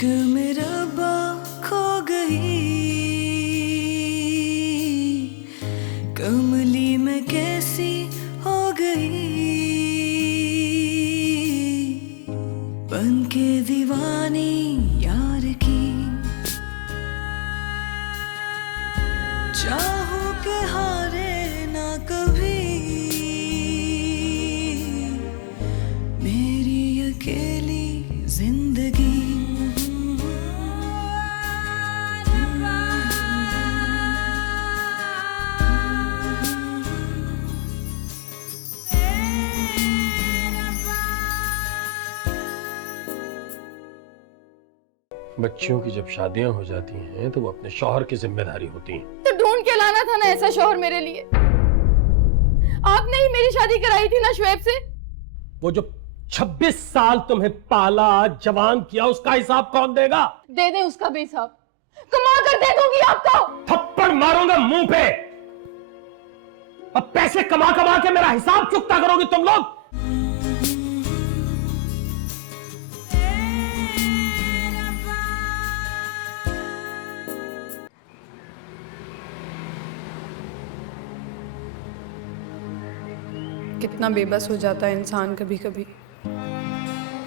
इश्क में रब्बा खो गई, कमली में कैसी हो गई, बन के दीवानी यार की। चाहूं के हारे ना कभी मेरी अकेली जिंदगी। बच्चियों की जब शादियां हो जाती हैं तो वो अपने शौहर की जिम्मेदारी होती हैं। तो ढूंढ के लाना था ना ऐसा शौहर मेरे लिए। आपने ही मेरी शादी कराई थी ना शुएब से। वो जो 26 साल तुम्हें पाला जवान किया उसका हिसाब कौन देगा? दे दें उसका भी हिसाब, कमा कर दे दूंगी आपको। थप्पड़ मारूंगा मुंह पे। अब पैसे कमा कमा के मेरा हिसाब चुकता करोगी तुम लोग? कितना बेबस हो जाता है इंसान कभी कभी।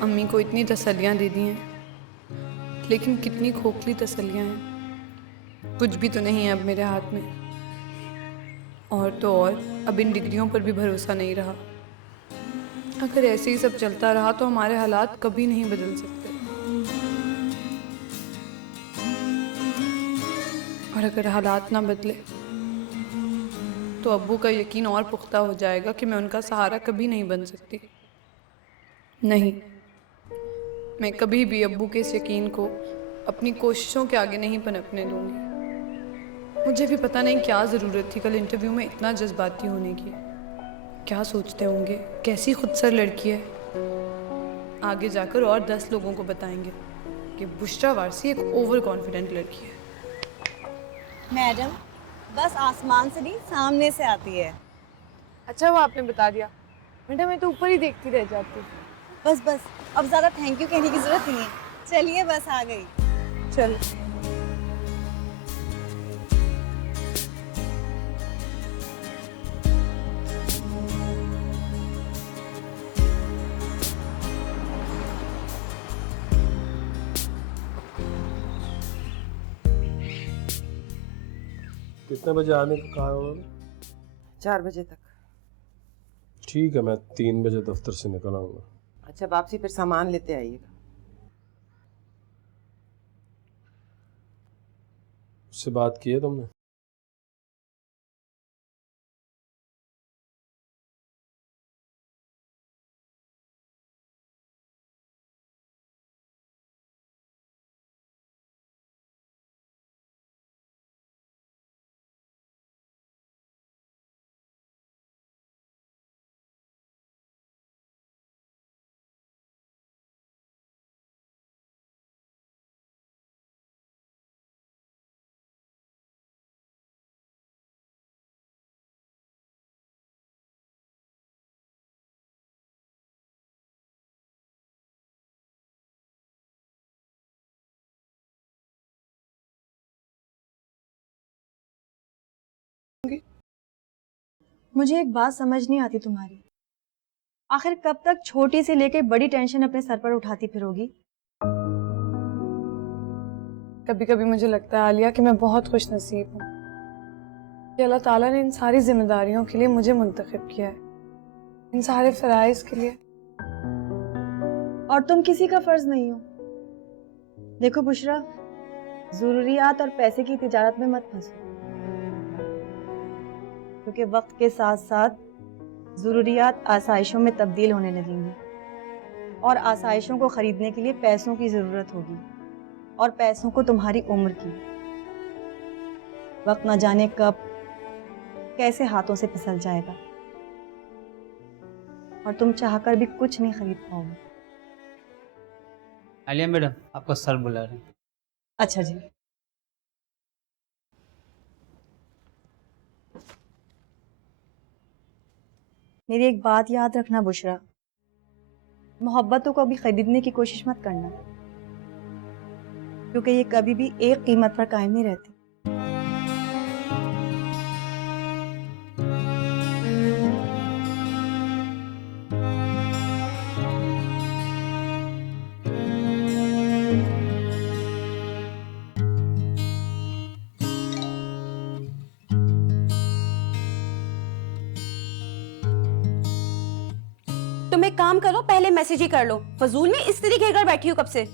अम्मी को इतनी तसल्लियां दे दी हैं, लेकिन कितनी खोखली तसल्लियां हैं। कुछ भी तो नहीं है अब मेरे हाथ में। और तो और अब इन डिग्रियों पर भी भरोसा नहीं रहा। अगर ऐसे ही सब चलता रहा तो हमारे हालात कभी नहीं बदल सकते। और अगर हालात ना बदले तो अब्बू का यकीन और पुख्ता हो जाएगा कि मैं उनका सहारा कभी नहीं बन सकती। नहीं, मैं कभी भी अब्बू के इस यकीन को अपनी कोशिशों के आगे नहीं पनपने दूंगी। मुझे भी पता नहीं क्या ज़रूरत थी कल इंटरव्यू में इतना जज्बाती होने की। क्या सोचते होंगे, कैसी खुदसर लड़की है। आगे जाकर और 10 लोगों को बताएंगे कि बुशरा वारसी एक ओवर कॉन्फिडेंट लड़की है। मैडम, बस आसमान से नहीं सामने से आती है। अच्छा वो आपने बता दिया। मैडम मैं तो ऊपर ही देखती रह जाती हूँ। बस बस, अब ज़्यादा थैंक यू कहने की ज़रूरत नहीं है। चलिए बस आ गई। चल कितने बजे आने को कहा है उन्होंने? 4 बजे तक। ठीक है, मैं 3 बजे दफ्तर से निकल आऊंगा। अच्छा, वापसी फिर सामान लेते आइएगा। उससे बात की है तुमने? मुझे एक बात समझ नहीं आती तुम्हारी। आखिर कब तक छोटी से लेके बड़ी टेंशन अपने सर पर उठाती फिरोगी? कभी कभी मुझे लगता है आलिया कि मैं बहुत खुश नसीब हूँ कि अल्लाह ताला ने इन सारी जिम्मेदारियों के लिए मुझे मुंतखब किया है, इन सारे फराइज के लिए। और तुम किसी का फर्ज नहीं हो। देखो बुशरा, जरूरियात और पैसे की तिजारत में मत फंसो, क्योंकि वक्त के साथ साथ जरूरियात आसाइशों में तब्दील होने लगेंगी और आसाइशों को खरीदने के लिए पैसों की जरूरत होगी, और पैसों को तुम्हारी उम्र की। वक्त न जाने कब कैसे हाथों से फिसल जाएगा और तुम चाहकर भी कुछ नहीं खरीद पाओगे। आलिया मैडम, आपको सर बुला रहे हैं। अच्छा जी। मेरी एक बात याद रखना बुशरा, मोहब्बतों को अभी खरीदने की कोशिश मत करना। क्योंकि ये कभी भी एक कीमत पर कायम नहीं रहती। तुम एक काम करो, पहले मैसेज ही कर लो। फजूल में इस्त्री घेर बैठी हूँ कब से।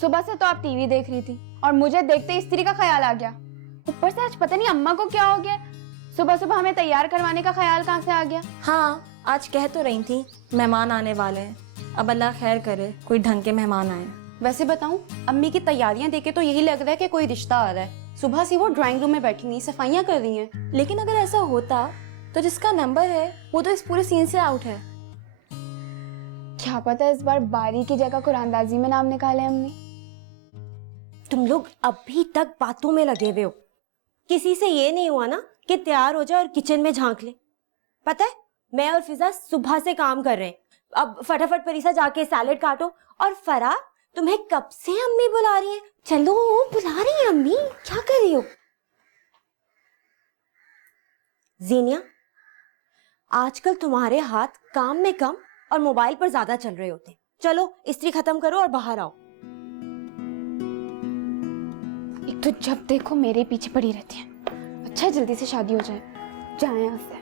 सुबह से तो आप टीवी देख रही थी और मुझे देखते ही स्त्री का ख्याल आ गया। ऊपर से आज पता नहीं अम्मा को क्या हो गया, सुबह सुबह हमें तैयार करवाने का ख्याल कहाँ से आ गया। हाँ, आज कह तो रही थी मेहमान आने वाले हैं। अब अल्लाह खैर करे कोई ढंग के मेहमान आए। वैसे बताऊं, अम्मी की तैयारियां देखे तो यही लग रहा है कि कोई रिश्ता आ रहा है। सुबह से वो ड्राइंग रूम में बैठी हुई सफाइयां कर रही हैं। लेकिन अगर ऐसा होता तो जिसका नंबर है वो तो इस पूरे सीन से आउट है। क्या पता इस बार बारी की जगह कुरानदाजी में नाम निकाले अम्मी। तुम लोग अभी तक बातों में लगे हुए हो। किसी से ये नहीं हुआ ना कि तैयार हो जाए और किचन में झांक ले। पता है, मैं और फिजा सुबह से काम कर रहे हैं। अब फटाफट परीसा जाके सैलेड काटो। और फरा, तुम्हें कब से अम्मी बुला रही हैं? चलो, बुला रही हैं अम्मी। क्या कर रही हो? जीनिया, आजकल तुम्हारे हाथ काम में कम और मोबाइल पर ज्यादा चल रहे होते। चलो इस्त्री खत्म करो और बाहर आओ। एक तो जब देखो मेरे पीछे पड़ी रहती है। अच्छा जल्दी से शादी हो जाए यहाँ से।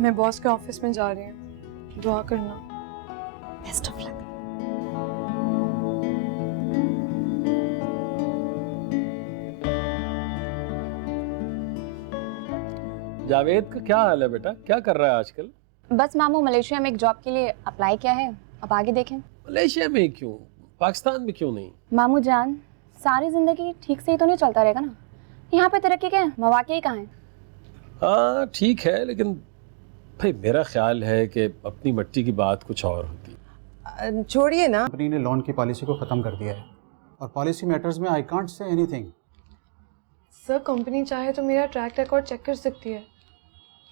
मैं बॉस के ऑफिस में जा रही हूँ, दुआ करना। Best of luck. जावेद का क्या हाल है बेटा, क्या कर रहा है आजकल? बस मामू मलेशिया में एक जॉब के लिए अप्लाई किया है, अब आगे देखें। मलेशिया में क्यों, पाकिस्तान में क्यों नहीं? मामू जान, सारी जिंदगी ठीक से ही तो नहीं चलता रहेगा ना। यहाँ पे तरक्की के मौके ही कहाँ हैं। हाँ ठीक है, लेकिन भाई मेरा ख्याल है कि अपनी मट्टी की बात कुछ और होती। छोड़िए ना। कंपनी ने लोन की पॉलिसी को ख़त्म कर दिया है और पॉलिसी मैटर्स में I can't say anything. Sir company चाहे तो मेरा ट्रैक रिकॉर्ड चेक कर सकती है।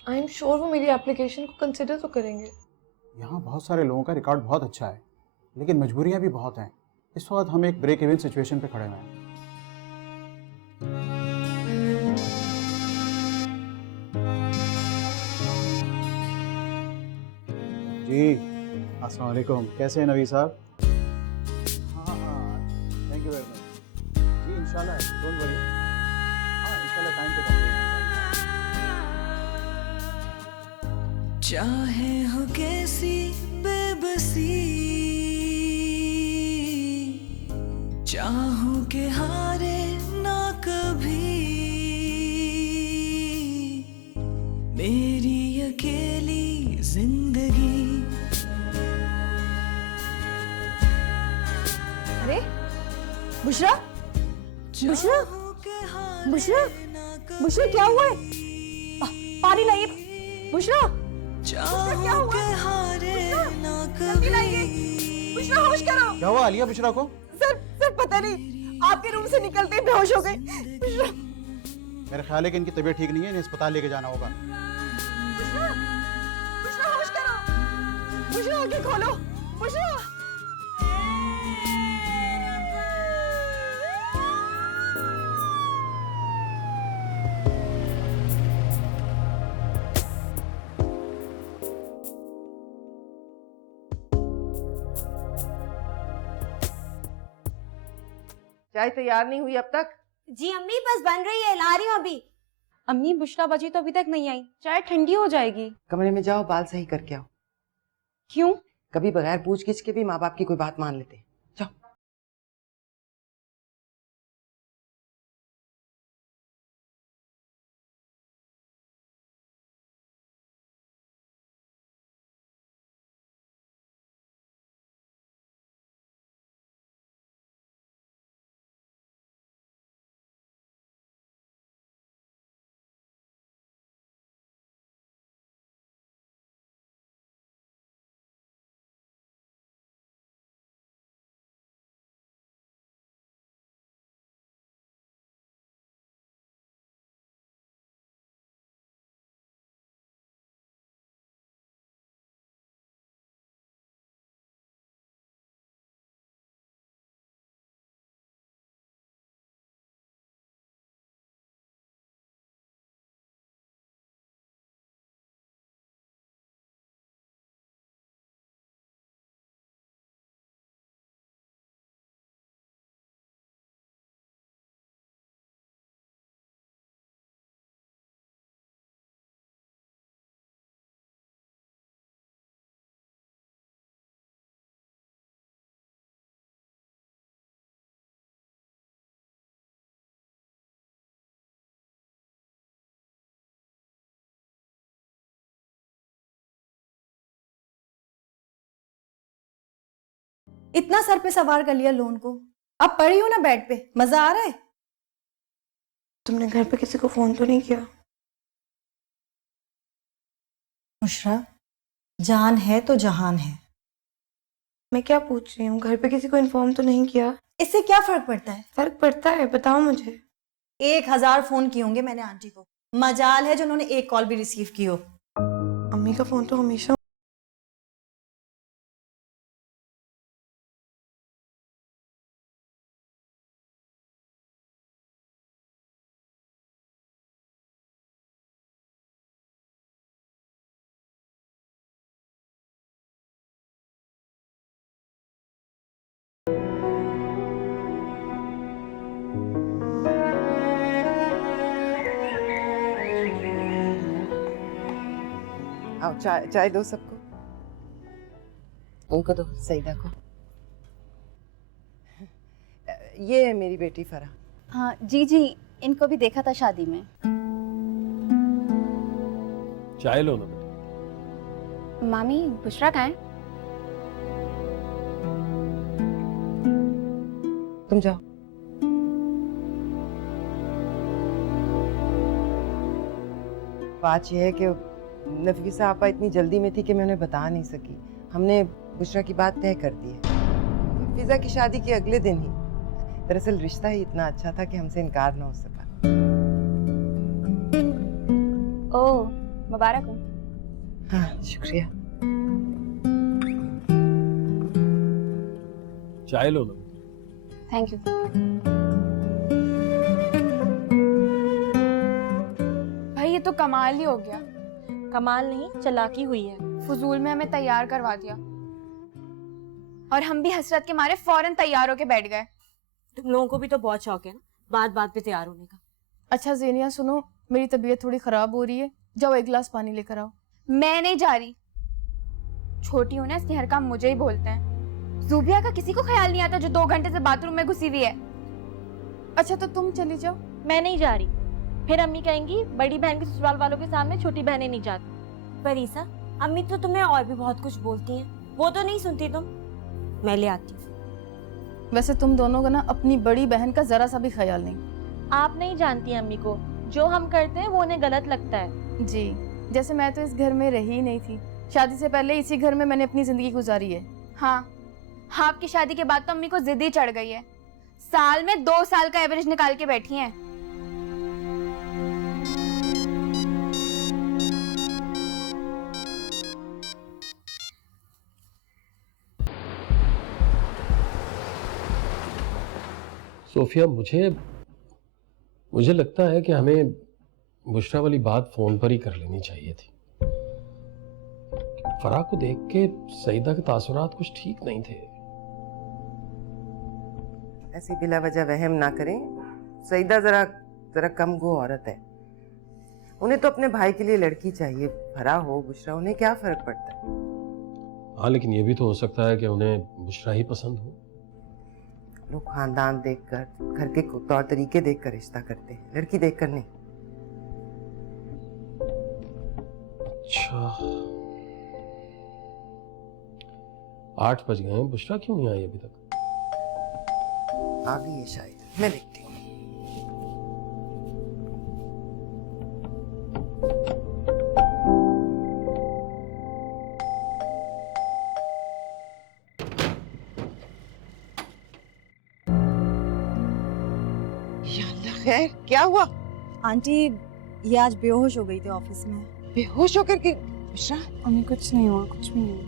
आई एम श्योर वो मेरी एप्लीकेशन को कंसिडर तो करेंगे। यहाँ बहुत सारे लोगों का रिकॉर्ड बहुत अच्छा है, लेकिन मजबूरियाँ भी बहुत हैं। इस वक्त हम एक ब्रेक इवन सिचुएशन पे खड़े हुए हैं। जी अस्सलाम वालेकुम, कैसे हैं नवी साहब? हाँ हाँ, थैंक यू वेरी मच। जी इंशाल्लाह, डोंट वरी। हाँ इंशाल्लाह टाइम पे कंप्लीट। चाहे हो कैसी बेबसी, चाहूं के हारे ना कभी, मेरी अकेली जिंदगी। अरे बुशरा, बुशरा, बुशरा, बुशरा क्या हुआ है? पानी लाइए। बुशरा, चाहूं के हारे ना कभी। बुशरा होश करो। क्या हुआ आलिया बुशरा को? सर पता नहीं, आपके रूम से निकलते ही बेहोश हो गई। बुशरा, मेरा ख्याल है कि इनकी तबीयत ठीक नहीं है, इन्हें अस्पताल लेके जाना होगा। बुशरा, बुशरा होश करो। बुशरा आंखें खोलो। बुशरा, चाय तैयार नहीं हुई अब तक? जी अम्मी बस बन रही है, ला रही हूँ अभी। अम्मी बुशरा बजी तो अभी तक नहीं आई, चाय ठंडी हो जाएगी। कमरे में जाओ, बाल सही करके आओ। क्यों? कभी बगैर पूछ गिछ के भी माँ बाप की कोई बात मान लेते। जाओ। इतना सर पे सवार कर लिया लोन को, अब पड़ी हो ना बेड पे, मजा आ रहा है? तुमने घर पे किसी को फोन तो नहीं किया? बुशरा, जान है तो जहान है। मैं क्या पूछ रही हूँ, घर पे किसी को इन्फॉर्म तो नहीं किया? इससे क्या फर्क पड़ता है? फर्क पड़ता है, बताओ मुझे। 1000 फोन किए होंगे मैंने आंटी को, मजाल है जो उन्होंने एक कॉल भी रिसीव की हो। अम्मी का फोन तो हमेशा। आओ, चाय चाय दो सबको। उनको दो, सईदा को। ये है मेरी बेटी फरा। हाँ जी जी, इनको भी देखा था शादी में। चाय लो ना बेटा। मामी, बुशरा कहाँ है? तुम जाओ। बात यह है कि नफीसा आपा इतनी जल्दी में थी कि मैं उन्हें बता नहीं सकी। हमने बुशरा की बात तय कर दी है फिजा की शादी के अगले दिन ही। दरअसल रिश्ता ही इतना अच्छा था कि हमसे इनकार ना हो सका। ओह, मुबारक हो। हाँ, शुक्रिया। चाय लो ना। Thank you. भाई ये तो कमाल ही हो गया। कमाल नहीं, चालाकी हुई है। फजूल में हमें तैयार करवा दिया और हम भी हसरत के मारे फौरन तैयार होके बैठ गए। तुम लोगों को भी तो बहुत शौक है ना बात बात पे तैयार होने का। अच्छा ज़ेनिया सुनो, मेरी तबीयत थोड़ी खराब हो रही है, जाओ एक गिलास पानी लेकर आओ। मैं नहीं जा रही। छोटी हूँ ना, इसलिए हर काम मुझे ही बोलते हैं। ज़ूबिया का किसी को ख्याल नहीं आता जो 2 घंटे से बाथरूम में घुसी हुई है। अच्छा तो तुम चली जाओ। मैं नहीं जा रही, फिर अम्मी कहेंगी बड़ी बहन के ससुराल वालों के सामने छोटी बहनें नहीं जाती। पर ईसा, अम्मी तो तुम्हें और भी बहुत कुछ बोलती हैं, वो तो नहीं सुनती तुम। मैं ले आती हूँ। वैसे तुम दोनों का ना अपनी बड़ी बहन का जरा सा भी ख्याल नहीं। आप नहीं जानती अम्मी को, जो हम करते हैं वो उन्हें गलत लगता है। जी, जैसे मैं तो इस घर में रही ही नहीं थी, शादी से पहले इसी घर में मैंने अपनी जिंदगी गुजारी है। हाँ, आपकी शादी के बाद तो अम्मी को जिद ही चढ़ गई है। साल में 2 साल का एवरेज निकाल के बैठी हैं। सोफिया, मुझे लगता है कि हमें बुशरा वाली बात फोन पर ही कर लेनी चाहिए थी। फराह को देख के सईदा के तासुरात कुछ ठीक नहीं थे। ऐसी बिला वजह वहम ना करें। सईदा जरा कम गो औरत है। उन्हें तो अपने भाई के लिए लड़की चाहिए। फराह हो बुशरा, उन्हें क्या फर्क पड़ता है। हाँ, लेकिन ये भी तो हो सकता है कि उन्हें बुशरा ही पसंद हो। लोग खानदान देखकर, घर के तौर तरीके देखकर रिश्ता करते हैं, लड़की देखकर नहीं। अच्छा, 8 बज गए हैं, बुशरा क्यों नहीं आई अभी तक? आ गई है शायद, मैं देखती हूँ। या अल्लाह, खैर क्या हुआ? आंटी ये आज बेहोश हो गई थी ऑफिस में। बेहोश होकर के? बुशरा, अम्मी कुछ नहीं हुआ, कुछ भी नहीं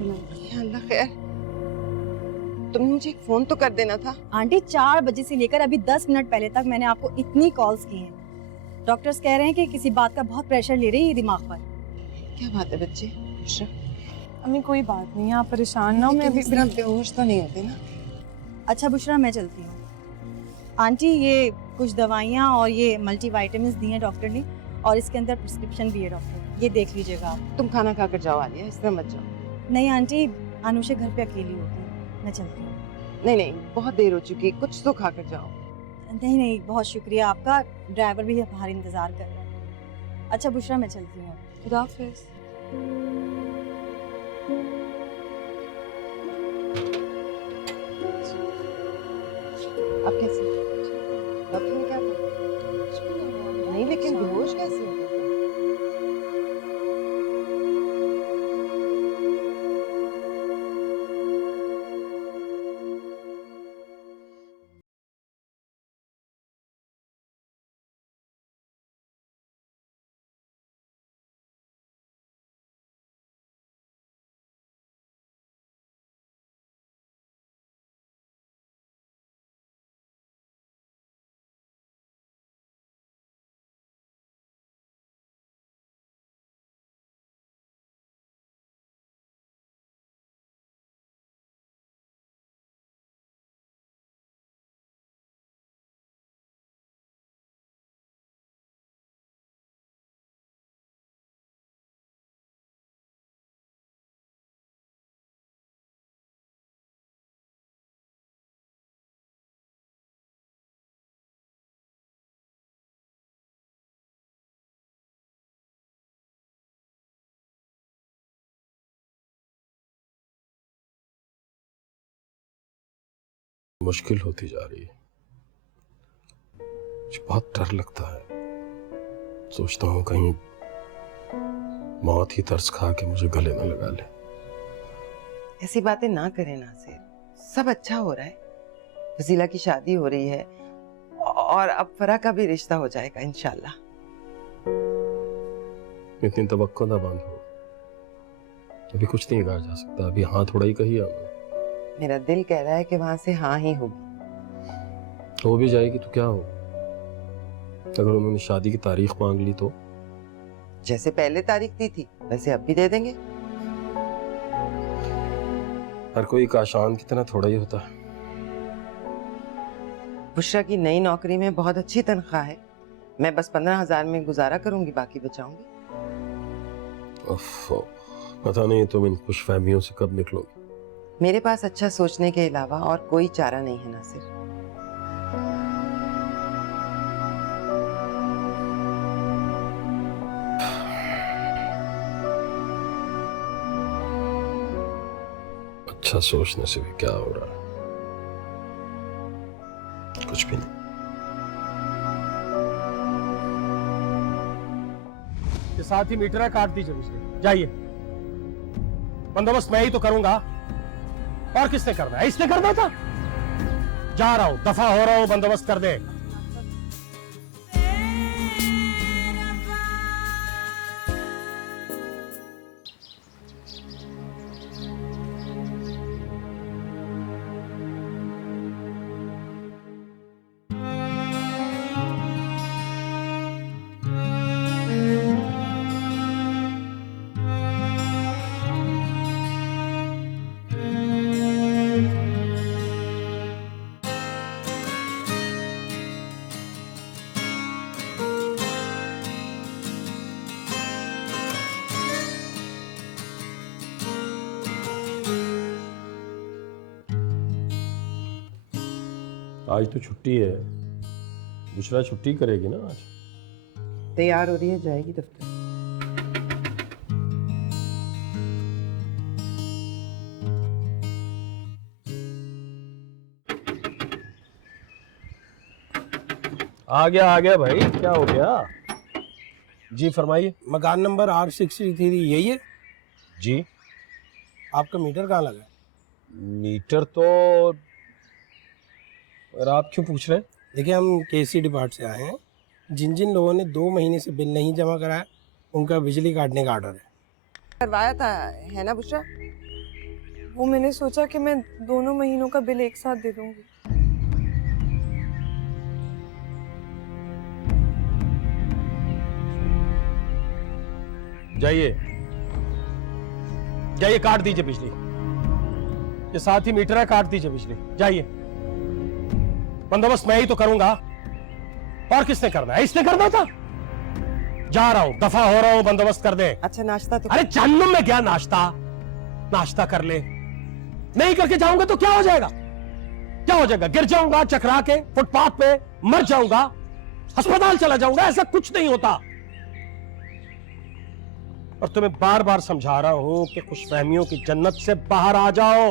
हुआ। या अल्लाह, खैर तुमने मुझे एक फोन तो कर देना था। आंटी 4 बजे से लेकर अभी 10 मिनट पहले तक मैंने आपको इतनी कॉल्स की हैं। डॉक्टर्स कह रहे हैं कि किसी बात का बहुत प्रेशर ले रही है दिमाग पर। क्या बात है बच्चे? बुशरा, अम्मी कोई बात नहीं, आप परेशान ना हो, मैं अभी इस तरह बेहोश तो नहीं होते ना? अच्छा बुशरा, मैं चलती हूँ। आंटी ये कुछ दवाइयाँ और ये मल्टीविटामिन्स दी हैं डॉक्टर ने, और इसके अंदर प्रिस्क्रिप्शन भी है डॉक्टर, ये देख लीजिएगा आप। तुम खाना खाकर जाओ आलिया, इस तरह मत जाओ। नहीं आंटी, अनुषा घर पे अकेली होगी, मैं चलती हूँ। नहीं, बहुत देर हो चुकी है, कुछ तो खाकर जाओ। नहीं, बहुत शुक्रिया आपका, ड्राइवर भी बाहर इंतजार कर रहा है। अच्छा बुशरा, मैं चलती हूँ। खुदा हाफिज़। आप कैसे हैं? डॉक्टर ने क्या कहा? नहीं, लेकिन बेहोश कैसे हो गए? मुश्किल होती जा रही है। मुझे बहुत डर लगता है। सोचता हूँ कहीं मौत ही तरस खा के मुझे गले में लगा ले। ऐसी बातें ना करें नासिर, सब अच्छा हो रहा है। फजीला की शादी हो रही है और अब फरा का भी रिश्ता हो जाएगा इंशाल्लाह। इतनी तवक्को ना बंद हो। अभी कुछ नहीं कहा जा सकता। अभी हाँ थोड़ा ही कही है। मेरा दिल कह रहा है कि वहां से हाँ ही होगी। हो भी जाएगी तो क्या हो? अगर उन्होंने शादी की तारीख मांग ली तो? जैसे पहले तारीख दी थी वैसे अब भी दे देंगे। हर कोई काशान की तरह थोड़ा ही होता है। बुशरा की नई नौकरी में बहुत अच्छी तनख्वाह है। मैं बस 15,000 में गुजारा करूंगी, बाकी बचाऊंगी। पता नहीं तुम इन खुशफहमियों से कब निकलोगी। मेरे पास अच्छा सोचने के अलावा और कोई चारा नहीं है नासिर। अच्छा सोचने से भी क्या हो रहा है? कुछ भी नहीं। ये साथ ही मीटर है, काट दीजिए मुझे। जाइए, बंदोबस्त मैं ही तो करूंगा। और किसने करना है? इसने करना था। जा रहा हूं, दफा हो रहा हूं, बंदोबस्त कर दे। आज तो छुट्टी है। बुशरा छुट्टी करेगी ना आज? तैयार हो रही है, जाएगी दफ्तर। आ गया भाई, क्या हो गया? जी फरमाइए। मकान नंबर R63 यही है जी। आपका मीटर कहाँ लगा है? मीटर तो, और आप क्यों पूछ रहे हैं? देखिए, हम KC डिपार्ट से आए हैं। जिन जिन लोगों ने 2 महीने से बिल नहीं जमा कराया उनका बिजली काटने का ऑर्डर है। करवाया था, है ना बुशरा? वो मैंने सोचा कि मैं दोनों महीनों का बिल एक साथ दे दूंगी। जाइए जाइए, काट दीजिए बिजली। ये साथ ही मीटर है, काट दीजिए बिजली। जाइए, बंदोबस्त मैं ही तो करूंगा। और किसने करना है? इसने करना था। जा रहा हूं, दफा हो रहा हूं, बंदोबस्त कर दे। अच्छा नाश्ता तो। अरे जहन्नुम में क्या नाश्ता? नाश्ता कर ले। नहीं करके जाऊंगा तो क्या हो जाएगा? क्या हो जाएगा? गिर जाऊंगा चकरा के फुटपाथ पे, मर जाऊंगा, अस्पताल चला जाऊंगा। ऐसा कुछ नहीं होता। और तुम्हें बार बार समझा रहा हूं कि खुशफहमियों की जन्नत से बाहर आ जाओ।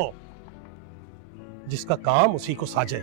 जिसका काम उसी को साजे।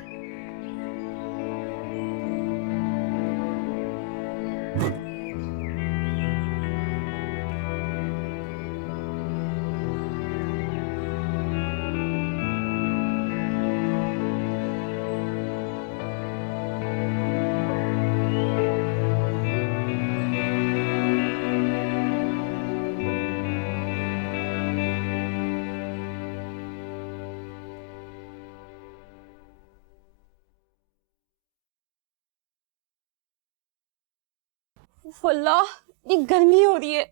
अल्लाह, ये गर्मी हो रही है,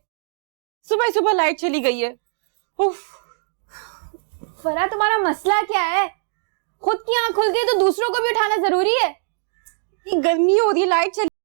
सुबह सुबह लाइट चली गई है। उफ। फरा, तुम्हारा मसला क्या है? खुद की आंख खुल गई तो दूसरों को भी उठाना जरूरी है? ये गर्मी हो रही है, लाइट चली।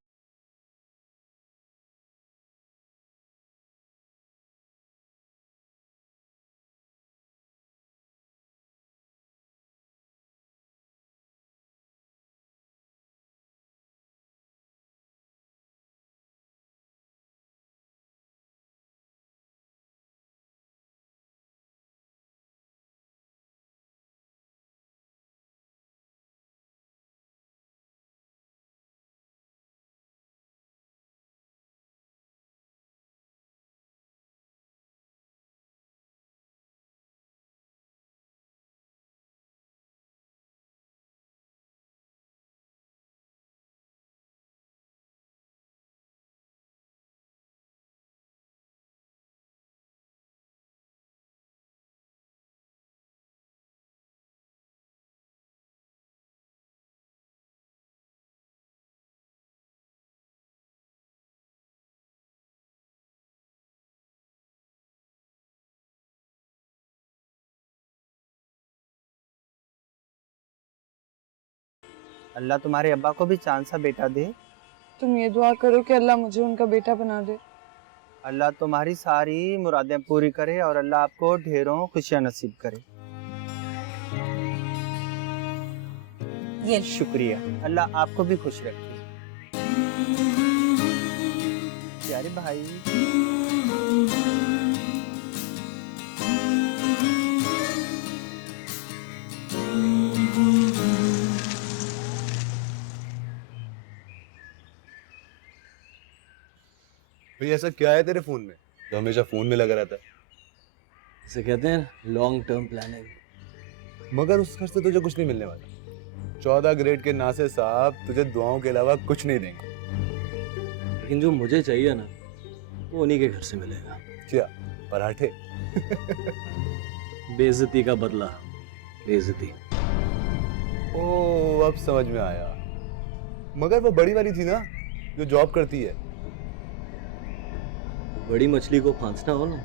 अल्लाह तुम्हारे अब्बा को भी चांद सा बेटा दे। तुम ये दुआ करो कि अल्लाह मुझे उनका बेटा बना दे। अल्लाह तुम्हारी सारी मुरादें पूरी करे और अल्लाह आपको ढेरों खुशियां नसीब करे। ये शुक्रिया, अल्लाह आपको भी खुश रखे। प्यारे भाई, भाई ऐसा क्या है तेरे फोन में जो हमेशा फोन में लगा रहता है? इसे कहते हैं लॉन्ग टर्म प्लानिंग। मगर उस घर से तुझे कुछ नहीं मिलने वाला। 14 ग्रेड के नासे साहब तुझे दुआओं के अलावा कुछ नहीं देंगे। लेकिन जो मुझे चाहिए ना, वो उन्हीं के घर से मिलेगा। क्या पराठे? बेइज्जती का बदला, बेइज्जती। ओ अब समझ में आया। मगर वो बड़ी वाली थी ना जो जॉब करती है। बड़ी मछली को फांसना हो ना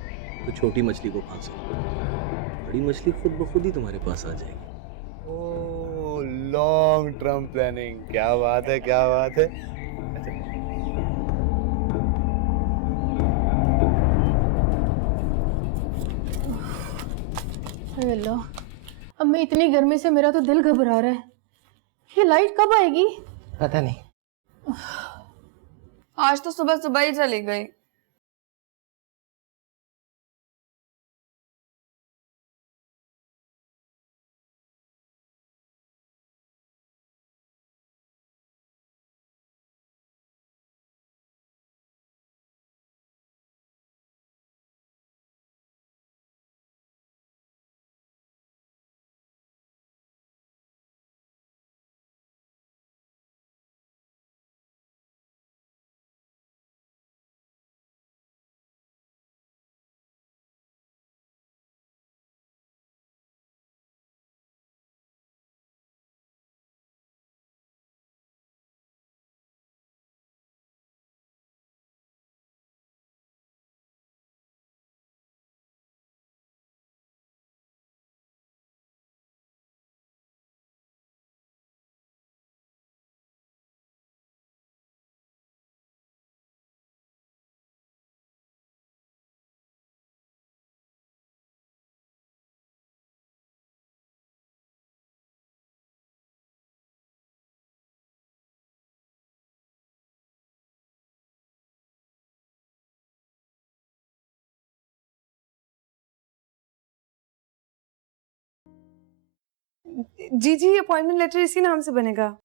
तो छोटी मछली को फांसो। बड़ी मछली खुद ब खुद ही तुम्हारे पास आ जाएगी। ओ लॉन्ग टर्म प्लानिंग, क्या बात है, क्या बात है। अरे अल्लाह, अब मैं इतनी गर्मी से मेरा तो दिल घबरा रहा है। ये लाइट कब आएगी? पता नहीं। आज तो सुबह सुबह ही चली गई। जी जी, अपॉइंटमेंट लेटर इसी नाम से बनेगा।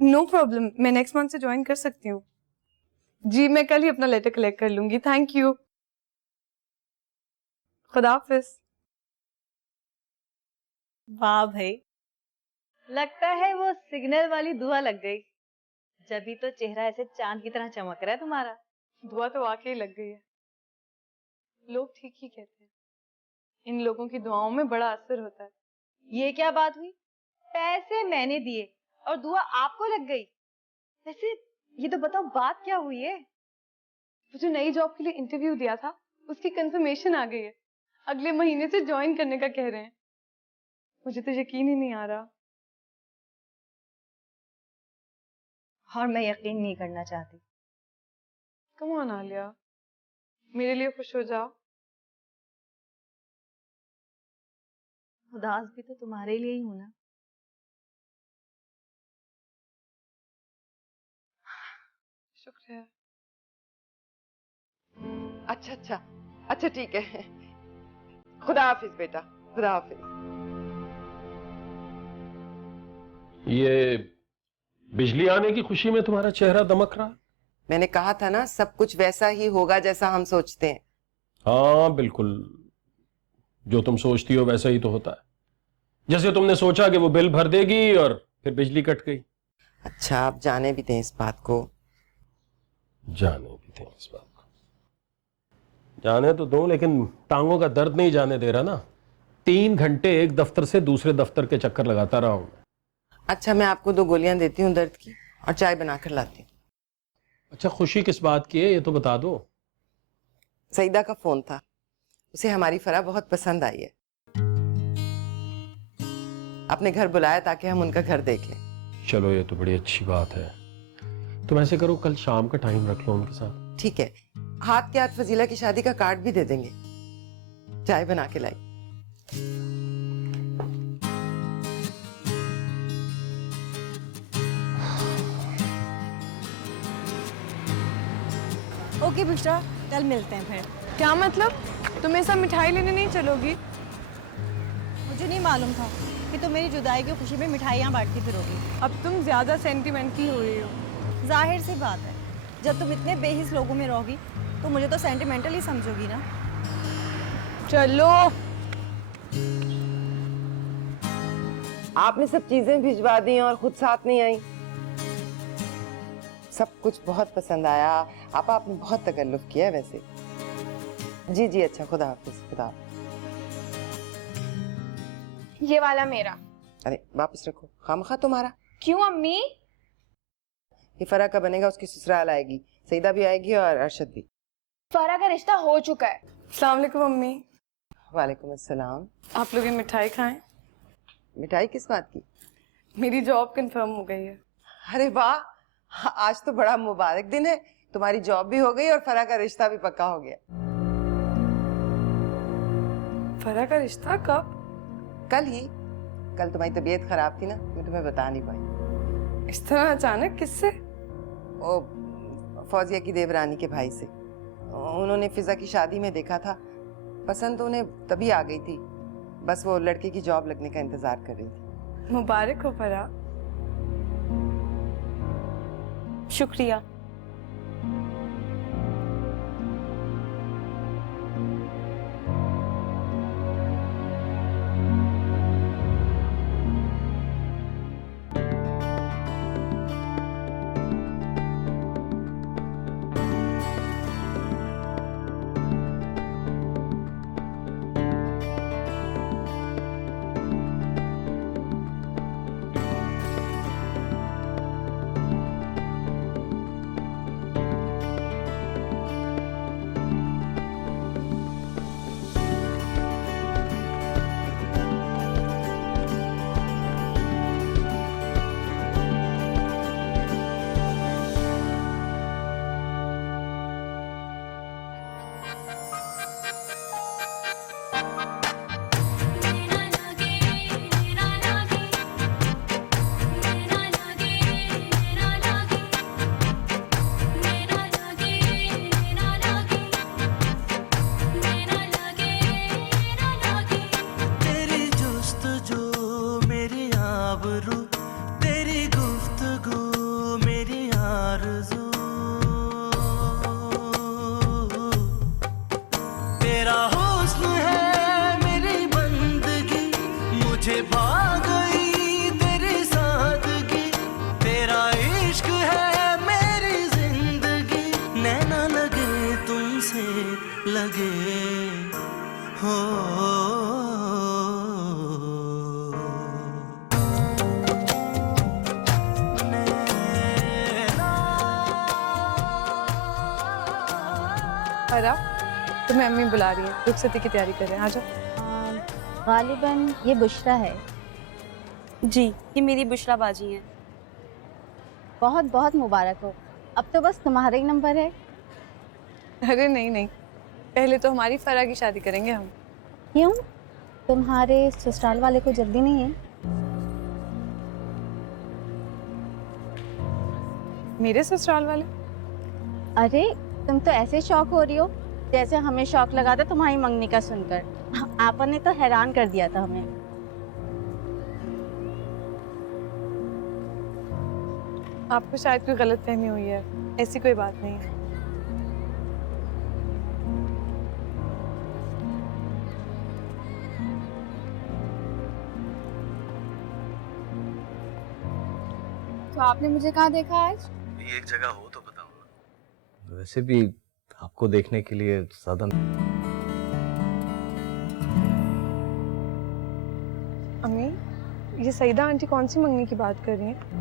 नो प्रॉब्लम, मैं नेक्स्ट मंथ से ज्वाइन कर सकती हूँ। जी, मैं कल ही अपना लेटर कलेक्ट कर लूंगी। Thank you. खुदा हाफिज। वाह भाई, लगता है वो सिग्नल वाली दुआ लग गई, जभी तो चेहरा ऐसे चांद की तरह चमक रहा है तुम्हारा। दुआ तो वाकई लग गई है। लोग ठीक ही कहते हैं, इन लोगों की दुआओं में बड़ा असर होता है। ये क्या बात हुई? पैसे मैंने दिए और दुआ आपको लग गई। वैसे ये तो बताओ बात क्या हुई है? वो जो नई जॉब के लिए इंटरव्यू दिया था, उसकी कंफर्मेशन आ गई है। अगले महीने से ज्वाइन करने का कह रहे हैं। मुझे तो यकीन ही नहीं आ रहा। और मैं यकीन नहीं करना चाहती। कम ऑन आलिया, मेरे लिए खुश हो जाओ। उदास भी तो तुम्हारे लिए ही हूं ना। शुक्रिया। अच्छा अच्छा अच्छा, ठीक है। खुदा हाफिज बेटा, खुदा हाफिज। ये बिजली आने की खुशी में तुम्हारा चेहरा दमक रहा। मैंने कहा था ना, सब कुछ वैसा ही होगा जैसा हम सोचते हैं। हाँ बिल्कुल, जो तुम सोचती हो वैसा ही तो होता है। जैसे तुमने सोचा कि वो बिल भर देगी और फिर बिजली कट गई। अच्छा, आप जाने भी दें इस बात को। जाने भी दें इस बात को। जाने तो दूं, लेकिन टांगों का दर्द नहीं जाने दे रहा ना। 3 घंटे एक दफ्तर से दूसरे दफ्तर के चक्कर लगाता रहा हूं। अच्छा, मैं आपको 2 गोलियां देती हूँ दर्द की और चाय बनाकर लाती हूँ। अच्छा, खुशी किस बात की है ये तो बता दो। सईदा का फोन था, उसे हमारी फराह बहुत पसंद आई है। अपने घर बुलाया ताकि हम उनका घर देख लें। चलो, ये तो बड़ी अच्छी बात है। तुम ऐसे करो, कल शाम का टाइम रख लो उनके साथ। ठीक है, हाथ के हाथ फजीला की शादी का कार्ड भी दे देंगे। चाय बना के लाई। ओके बुशरा, कल मिलते हैं फिर। क्या मतलब? तुम ऐसा मिठाई लेने नहीं चलोगी? मुझे नहीं मालूम था कि तुम मेरी जुदाई की खुशी में मिठाइयाँ बांटती फिरोगी। अब तुम ज्यादा सेंटिमेंटल हो रही हो। जाहिर सी बात है, जब तुम इतने बेहिस लोगों में रहोगी तो मुझे तो सेंटिमेंटल ही समझोगी ना। चलो। आपने सब चीजें भिजवा दी और खुद साथ नहीं आई। सब कुछ बहुत पसंद आया। आपने बहुत तकल्लुफ किया है वैसे। जी जी, अच्छा, खुदा हाफिज। खुदा हाफिज। ये वाला मेरा। अरे वापस रखो, खामखा तुम्हारा। क्यों अम्मी? ये फरा का बनेगा, उसकी ससुराल आएगी, सईदा भी आएगी और अरशद भी। फरा का रिश्ता हो चुका है। अस्सलाम वालेकुम अम्मी। वालेकुम अस्सलाम। आप लोग ये मिठाई खाएं। मिठाई किस बात की? मेरी जॉब कंफर्म हो गई है। अरे वाह, आज तो बड़ा मुबारक दिन है। तुम्हारी जॉब भी हो गई और फरा का रिश्ता भी पक्का हो गया। फरा का रिश्ता कब? कल ही। कल तुम्हारी तबीयत खराब थी ना, मैं तुम्हें बता नहीं पाई। इस तरह अचानक? किससे? ओ, फौजिया की देवरानी के भाई से। उन्होंने फिजा की शादी में देखा था, पसंद तो उन्हें तभी आ गई थी। बस वो लड़के की जॉब लगने का इंतजार कर रही थी। मुबारक हो फरा। शुक्रिया। अरा तुम्हें अम्मी बुला रही है, रुखसती की तैयारी कर रहे हैं, आ जाओ। गालिबन ये बुशरा है। जी, ये मेरी बुशरा बाजी है। बहुत बहुत मुबारक हो। अब तो बस तुम्हारा ही नंबर है। अरे नहीं नहीं, पहले तो हमारी फरा की शादी करेंगे हम। क्यों? तुम्हारे ससुराल वाले को जल्दी नहीं है? मेरे ससुराल वाले? अरे तुम तो ऐसे शौक हो रही हो जैसे हमें शौक लगा था तुम्हारी मंगनी का सुनकर। आपा ने तो हैरान कर दिया था हमें। आपको शायद कोई गलतफहमी हुई है, ऐसी कोई बात नहीं है। तो आपने मुझे कहाँ देखा आज? एक जगह हो तो बताओ। वैसे भी आपको देखने के लिए ज्यादा। अम्मी, ये सईदा आंटी कौन सी मंगनी की बात कर रही हैं?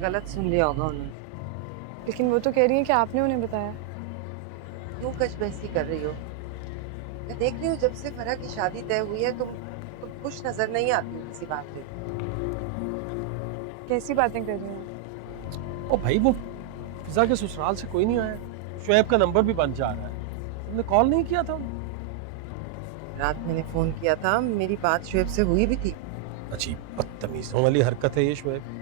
गलत सुन लिया होगा उन्होंने। लेकिन वो तो कह रही हैं कि आपने उन्हें बताया। क्यों कशबहसी कर रही हो? मैं देख रही हूँ जब से फरा की शादी तय हुई है तुम खुश नजर नहीं आती हो किसी बात पे। कैसी बातें कर रही हैं? ओ भाई, वो फिजा के ससुराल से कोई नहीं आया। शुएब का नंबर भी बंद जा रहा है। तुमने कॉल नहीं किया था? रात मैंने फोन किया था, मेरी बात शुएब से हुई भी थी। अजीब बदतमीजों वाली हरकत है ये शुएब।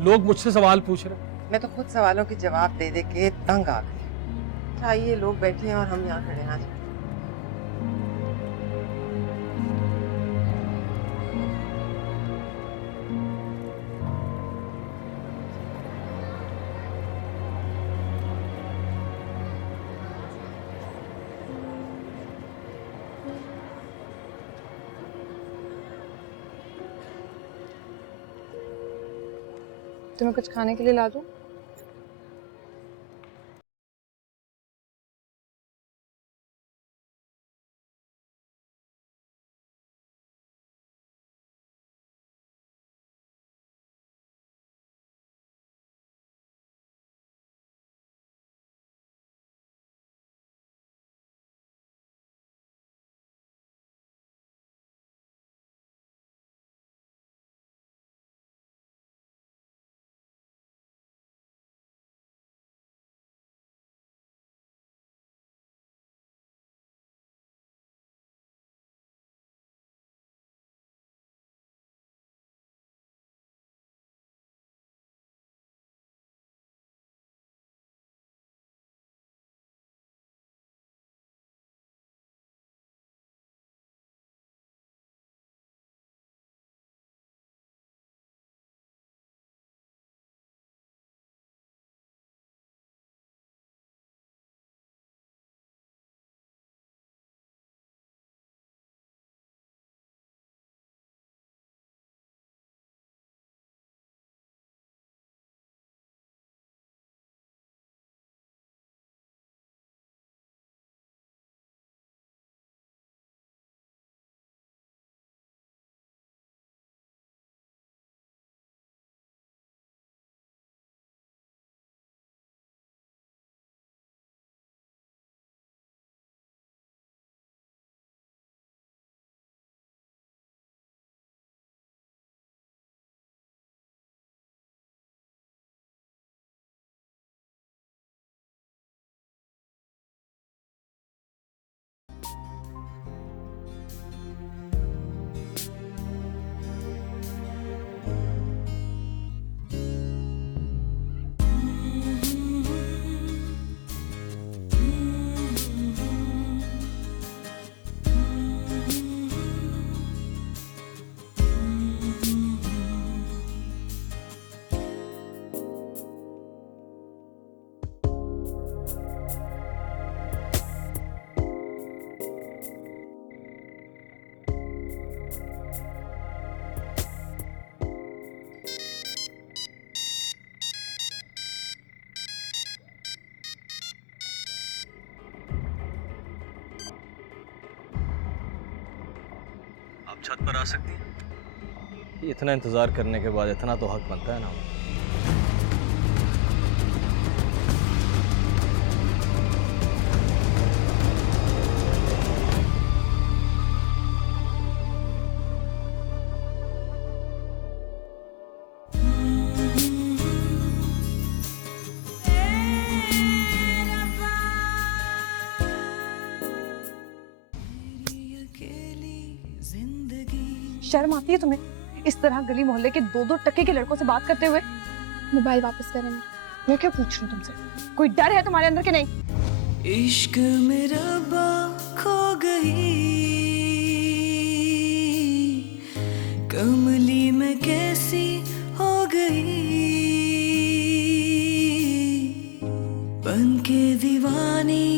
लोग मुझसे सवाल पूछ रहे हैं। मैं तो खुद सवालों के जवाब दे दे के तंग आ गई। आइए, लोग बैठे हैं और हम यहाँ खड़े हैं। तुम्हें कुछ खाने के लिए ला दूं? छत पर आ सकती है? इतना इंतजार करने के बाद इतना तो हक बनता है ना। शर्म आती है तुम्हें इस तरह गली मोहल्ले के 2-2 टके के लड़कों से बात करते हुए? मोबाइल वापस करें। मैं क्या पूछ रही हूँ तुमसे? कोई डर है तुम्हारे अंदर कि नहीं? इश्क में रब्बा खो गई, कमली में कैसी हो गई, बन के दीवानी